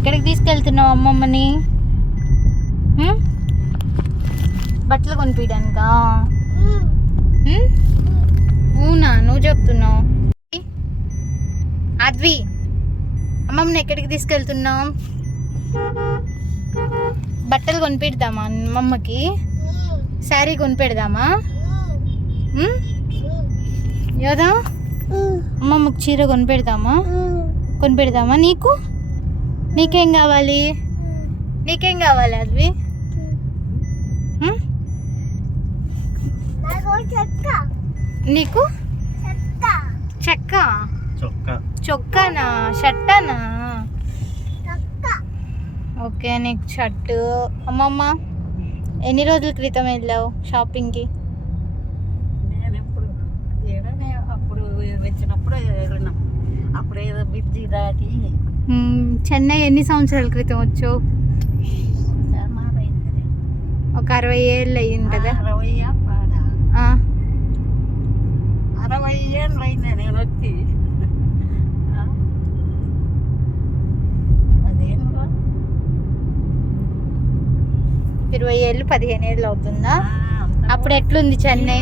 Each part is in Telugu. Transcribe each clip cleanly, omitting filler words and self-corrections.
ఎక్కడికి తీసుకెళ్తున్నావు అమ్మమ్మని? బట్టలు కొనిపించడానికా? అవునా, నువ్వు చెప్తున్నావు. అద్వి, అమ్మమ్మని ఎక్కడికి తీసుకెళ్తున్నావు? బట్టలు కొనిపెడదామా అమ్మమ్మకి? శారీ కొనిపెడదామా? యోదా, అమ్మమ్మకి చీర కొనిపెడదామా? నీకేం కావాలి? అద్వి? నీకు చొక్కానా, షర్టానా? ఓకే, నీకు షర్టు. అమ్మమ్మ, ఎన్ని రోజుల క్రితం వెళ్ళావు షాపింగ్కి? చెన్నై ఎన్ని సంవత్సరాల క్రితం వచ్చావు? ఒక 60 ఏళ్ళు అయ్యింది కదా? 60 ఏళ్ళు అయిందా నేను వచ్చి? 20 ఏళ్ళు 15 ఏళ్ళు అవుతుందా? అప్పుడు ఎట్లుంది చెన్నై?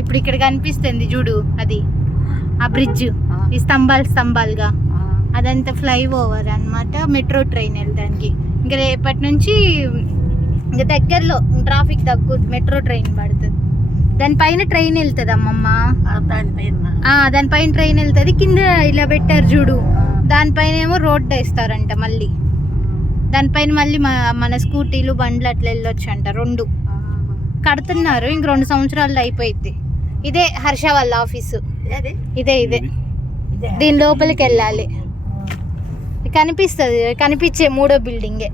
ఇప్పుడు ఇక్కడ కనిపిస్తుంది చూడు, అది ఆ బ్రిడ్జ్, ఈ స్తంభాలుగా అదంతా ఫ్లై ఓవర్ అన్నమాట. మెట్రో ట్రైన్ వెళ్ళడానికి ఇంకా రేపటి నుంచి ఇంకా దగ్గరలో ట్రాఫిక్ తగ్గుద్ది, మెట్రో ట్రైన్ పడుతుంది. దానిపైన ట్రైన్ వెళ్తుంది అమ్మమ్మ. దానిపైన ట్రైన్ వెళ్తుంది. కింద ఇలా పెట్టారు చూడు, దానిపైన ఏమో రోడ్డు వేస్తారంట. మళ్ళీ దానిపైన మళ్ళీ మన స్కూటీలు బండ్లు అట్లా వెళ్ళొచ్చు అంట. 2 కడుతున్నారు, ఇంక 2 సంవత్సరాలు అయిపోయింది. ఇదే హర్ష వాళ్ళ ఆఫీసు. ఇదే దీని లోపలికి వెళ్ళాలి. కనిపించే 3వ బిల్డింగే.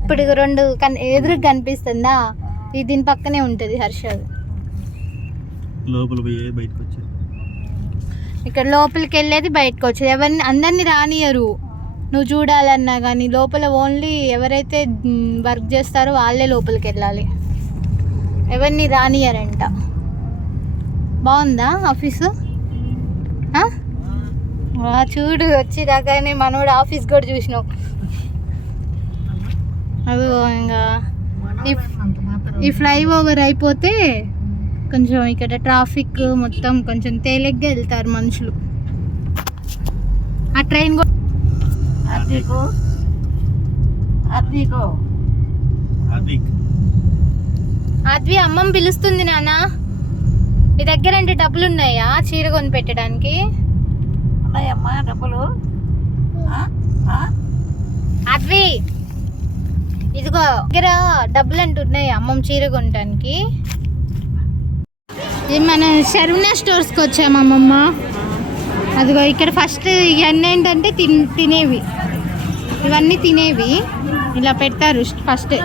ఇప్పుడు 2 ఎదురు కనిపిస్తుందా? ఇది దీని పక్కనే ఉంటుంది హర్షది. ఇక్కడ లోపలికి వెళ్ళేది, బయటకు వచ్చేది. అందరినీ రానియరు నువ్వు చూడాలన్నా కానీ. లోపల ఓన్లీ ఎవరైతే వర్క్ చేస్తారో వాళ్ళే లోపలికి వెళ్ళాలి, ఎవరిని రానియరంట. బాగుందా ఆఫీసు? చూడు, వచ్చేదాకానే మనోడు ఆఫీస్ కూడా చూసినావు. అది ఇంకా ఈ ఫ్లై ఓవర్ అయిపోతే కొంచెం ఇక్కడ ట్రాఫిక్ మొత్తం కొంచెం తేలిగ్గా వెళ్తారు మనుషులు. ఆ ట్రైన్ అద్వి, అమ్మమ్మ పిలుస్తుంది నాన్న. నీ దగ్గర అంటే డబ్బులు ఉన్నాయా చీర కొని పెట్టడానికి? డబ్బులు అద్వి, ఇదిగో దగ్గర డబ్బులు అంటున్నాయి అమ్మమ్మ చీర కొనడానికి. మన శర్వణ స్టోర్స్కి వచ్చాము అమ్మమ్మ. అదిగో ఇక్కడ ఫస్ట్ ఇవన్నీ ఏంటంటే తినేవి, ఇవన్నీ తినేవి ఇలా పెడతారు ఫస్ట్.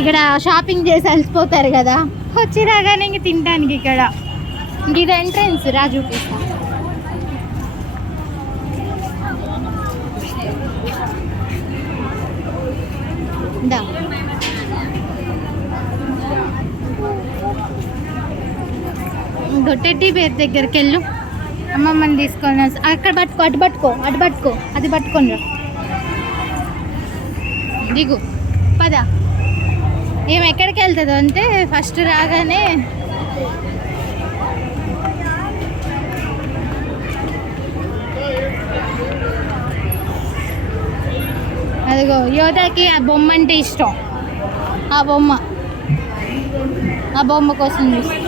ఇక్కడ షాపింగ్ చేసి అలసిపోతారు కదా, వచ్చి రాగానే ఇంక తినడానికి ఇక్కడ. ఇంక ఇది ఎంట్రన్స్ రా, చూపిస్తా. టెడ్డీ బేర్ దగ్గరికి వెళ్ళు, అమ్మమ్మని తీసుకొని. అక్కడ పట్టుకో, అటు పట్టుకో, అది పట్టుకొని రా. దిగు, పద. ఏం ఎక్కడికి వెళ్తుందో అంటే ఫస్ట్ రాగానే అదిగో యోధాకి ఆ బొమ్మ అంటే ఇష్టం. ఆ బొమ్మ కోసం చూసి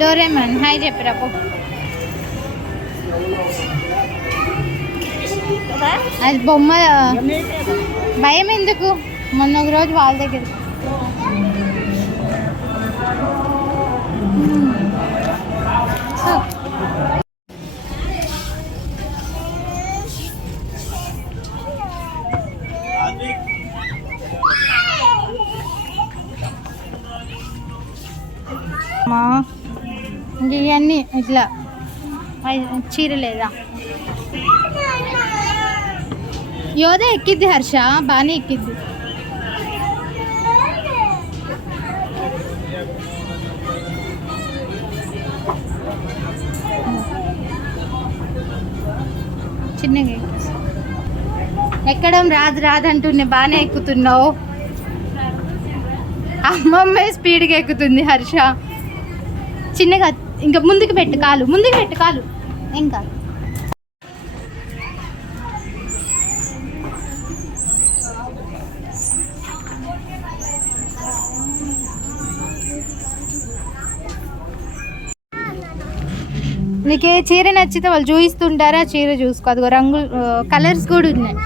డోరేమాన్ హాయ్ చెప్పరా పో. అది బొమ్మ. భయం ఎందుకు? మొన్న ఒక రోజు వాళ్ళ దగ్గర ఇవన్నీ ఇట్లా చీర లేదా? యోధ ఎక్కిద్ది హర్ష, బాగానే ఎక్కిద్ది. చిన్నగా ఎక్కడం రాదు రాదు అంటున్నా, బాగానే ఎక్కుతున్నావు. అమ్మమ్మే స్పీడ్గా ఎక్కుతుంది హర్ష. చిన్నగా ఇంకా ముందుకు పెట్టు కాలు, ముందుకు పెట్టు కాలు. ఏం కాదు. నీకే చీర నచ్చితే వాళ్ళు చూపిస్తుంటారా, చీర చూసుకో. అదిగో రంగులు, కలర్స్ కూడా ఉన్నాయి.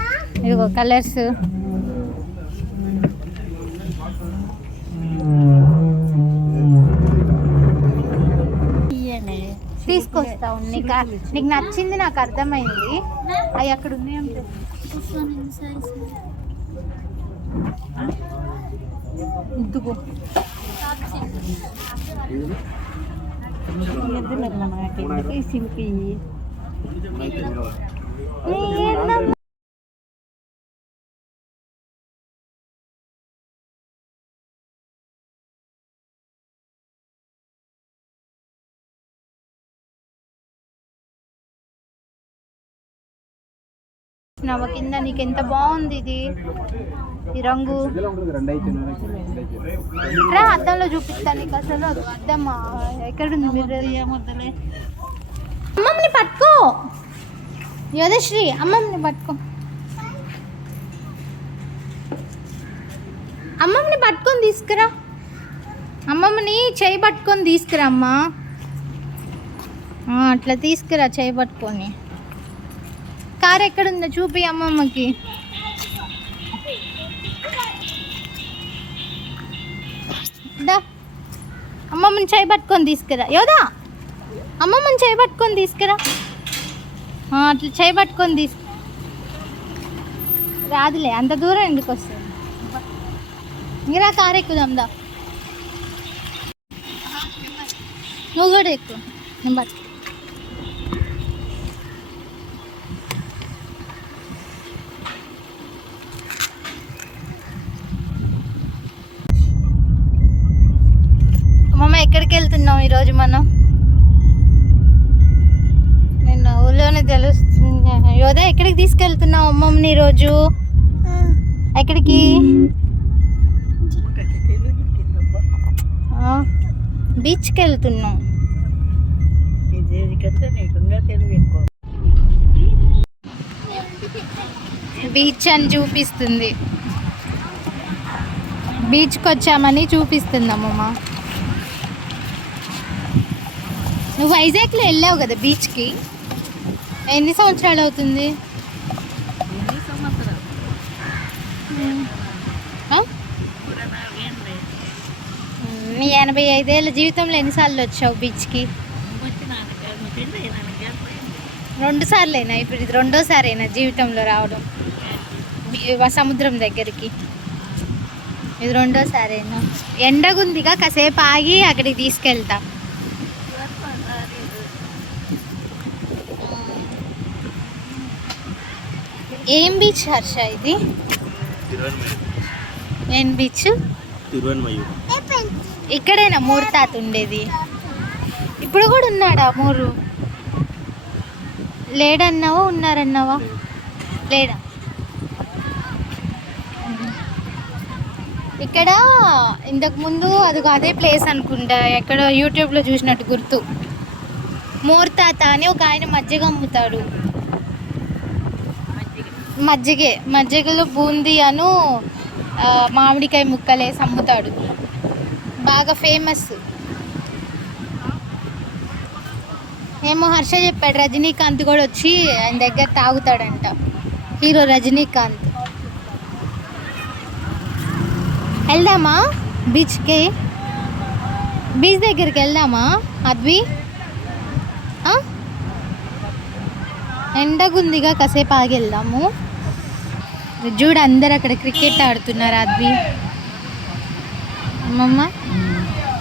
ఇదిగో కలర్స్ తీసుకొస్తా. నీకు నచ్చింది నాకు అర్థమైంది. అవి అక్కడ ఉన్నాయి. ఇదిగో నవ కింద. నీకు ఎంత బాగుంది ఇది, ఈ రంగు. రా అద్దంలో చూపిస్తాను నీకు. అసలు అద్దం ఎక్కడుంది? అమ్మమ్మని పట్టుకో యోధశ్రీ, అమ్మమ్మని పట్టుకో. అమ్మమ్మని పట్టుకొని తీసుకురా. అమ్మమ్మని చేయి పట్టుకొని తీసుకురా అమ్మా. అట్లా తీసుకురా చేయి పట్టుకొని. కారు ఎక్కడుందో చూపి అమ్మమ్మకి. అమ్మమ్మని చేయి పట్టుకొని తీసుకురా యోధా. అమ్మమ్మని చేయి పట్టుకొని తీసుకురా. అట్లా చేయి పట్టుకొని రాదులే, అంత దూరం ఎందుకు వస్తుంది. ఇంకా కారు ఎక్కుదాందా. నువ్వు కూడా ఎక్కువ. నేను పట్టు. ఎక్కడికి వెళ్తున్నాం ఈరోజు మనం? నేను ఊళ్ళోనే తెలుస్తుంది. యోధ ఎక్కడికి తీసుకెళ్తున్నావు అమ్మమ్మని ఈరోజు? ఎక్కడికి? బీచ్కి వెళ్తున్నాం. బీచ్ అని చూపిస్తుంది. బీచ్కి వచ్చామని చూపిస్తుంది అమ్మమ్మ. నువ్వు వైజాగ్లో వెళ్ళావు కదా బీచ్కి, ఎన్ని సంవత్సరాలు అవుతుంది? 85 ఏళ్ళ జీవితంలో ఎన్నిసార్లు వచ్చావు బీచ్కి? 2 సార్లేనా? ఇప్పుడు ఇది 2వ సారేనా జీవితంలో రావడం సముద్రం దగ్గరికి? ఇది 2వ సారేనా? ఎండగుందిగా, కాసేపు ఆగి అక్కడికి తీసుకెళ్తా. ఏం బీచ్ హర్ష ఇది? ఏం బీచ్? ఇక్కడేనా మూరు తాత ఉండేది? ఇప్పుడు కూడా ఉన్నాడా మూరు? లేడన్నావా ఉన్నారన్నావా? లేడా? ఇక్కడ ఇంతకు ముందు అదే ప్లేస్ అనుకుంటా, ఎక్కడ యూట్యూబ్లో చూసినట్టు గుర్తు. మూరు తాత అని ఒక ఆయన మజ్జిగ అమ్ముతాడు. మజ్జిగలో బూందీ అను మామిడికాయ ముక్కలేసి అమ్ముతాడు. బాగా ఫేమస్. ఏమో హర్ష చెప్పాడు, రజనీకాంత్ కూడా వచ్చి ఆయన దగ్గర తాగుతాడంట, హీరో రజనీకాంత్. వెళ్దామా బీచ్కి? బీచ్ దగ్గరికి వెళ్దామా అద్వి? ఎండగుందిగా, కాసేపు ఆగి వెళ్దాము. చూడు అందరు అక్కడ క్రికెట్ ఆడుతున్నారు అద్వి. అమ్మమ్మ,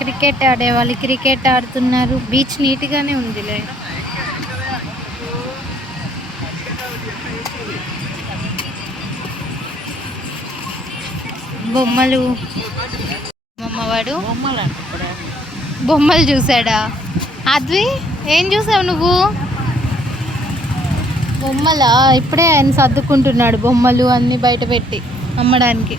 క్రికెట్ ఆడేవాళ్ళు క్రికెట్ ఆడుతున్నారు. బీచ్ నీట్గానే ఉందిలే. బొమ్మలు, అమ్మవాడు బొమ్మలు చూసాడా? అద్వి ఏం చూసావు నువ్వు? బొమ్మలా ఇప్పుడే ఆయన సర్దుకుంటున్నాడు బొమ్మలు అన్నీ బయట పెట్టి అమ్మడానికి.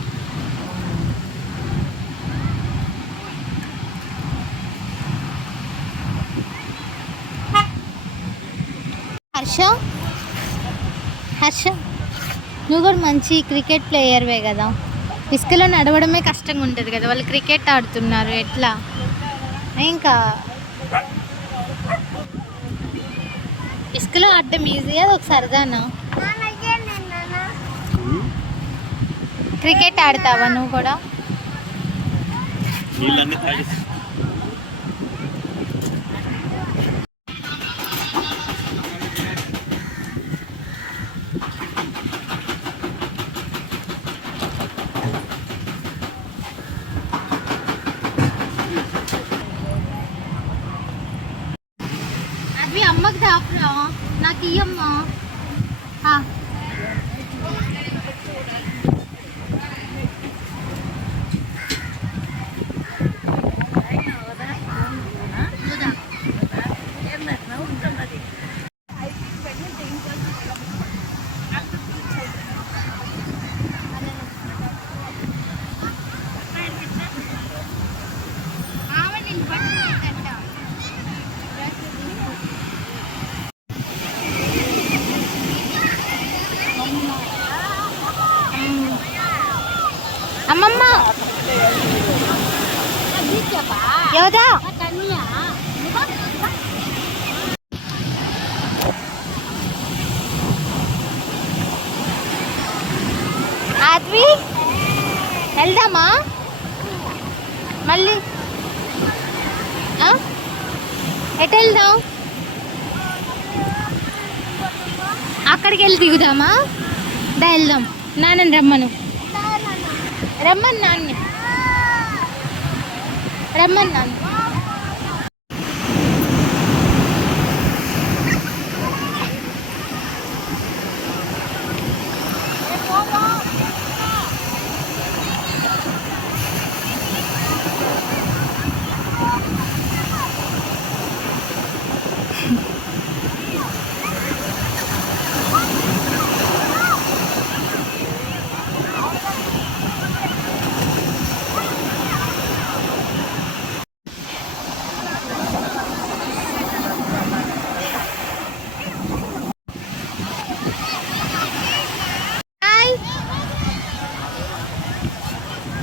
హర్ష హర్ష నువ్వు కూడా మంచి క్రికెట్ ప్లేయర్వే కదా, ఇసుకలో నడవడమే కష్టంగా ఉంటుంది కదా, వాళ్ళు క్రికెట్ ఆడుతున్నారు ఎట్లా? ఇంకా ఇసుకలో ఆడటం ఈజీ, అది ఒక సరదానా? క్రికెట్ ఆడతావా నువ్వు కూడా? అవి అమ్మకి దాపురా, నాకు ఇయ్యమ్మా. అమ్మమ్మ యోదా ఆద్వి వెళ్దామా మళ్ళీ? ఎటు వెళ్దాం? అక్కడికి వెళ్ళి దిగుదామా? దా వెళ్దాం. నాన్నని రమ్మను, రమ్మని నాన్ని, రమ్మని నాన్న.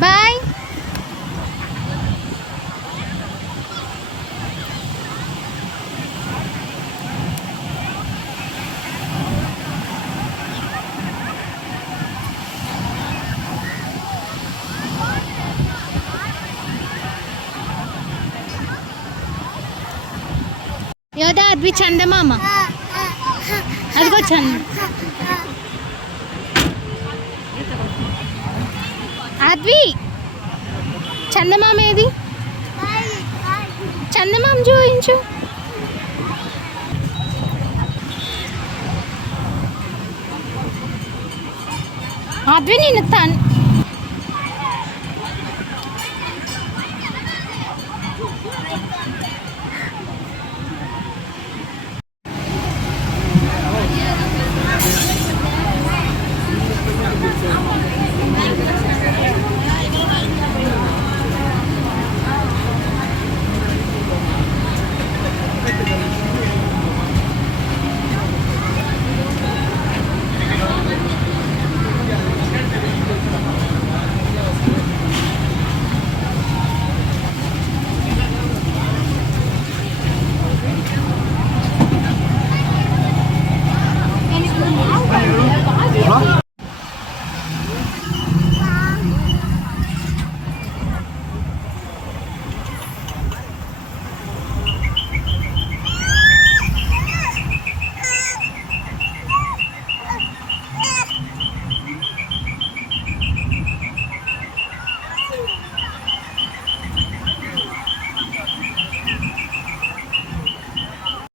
బాయ్. యోదా అద్వి చందమామ, అదిగో అద్వి చందమామ ఏది? చందమామ చూపించు. అద్వి నేను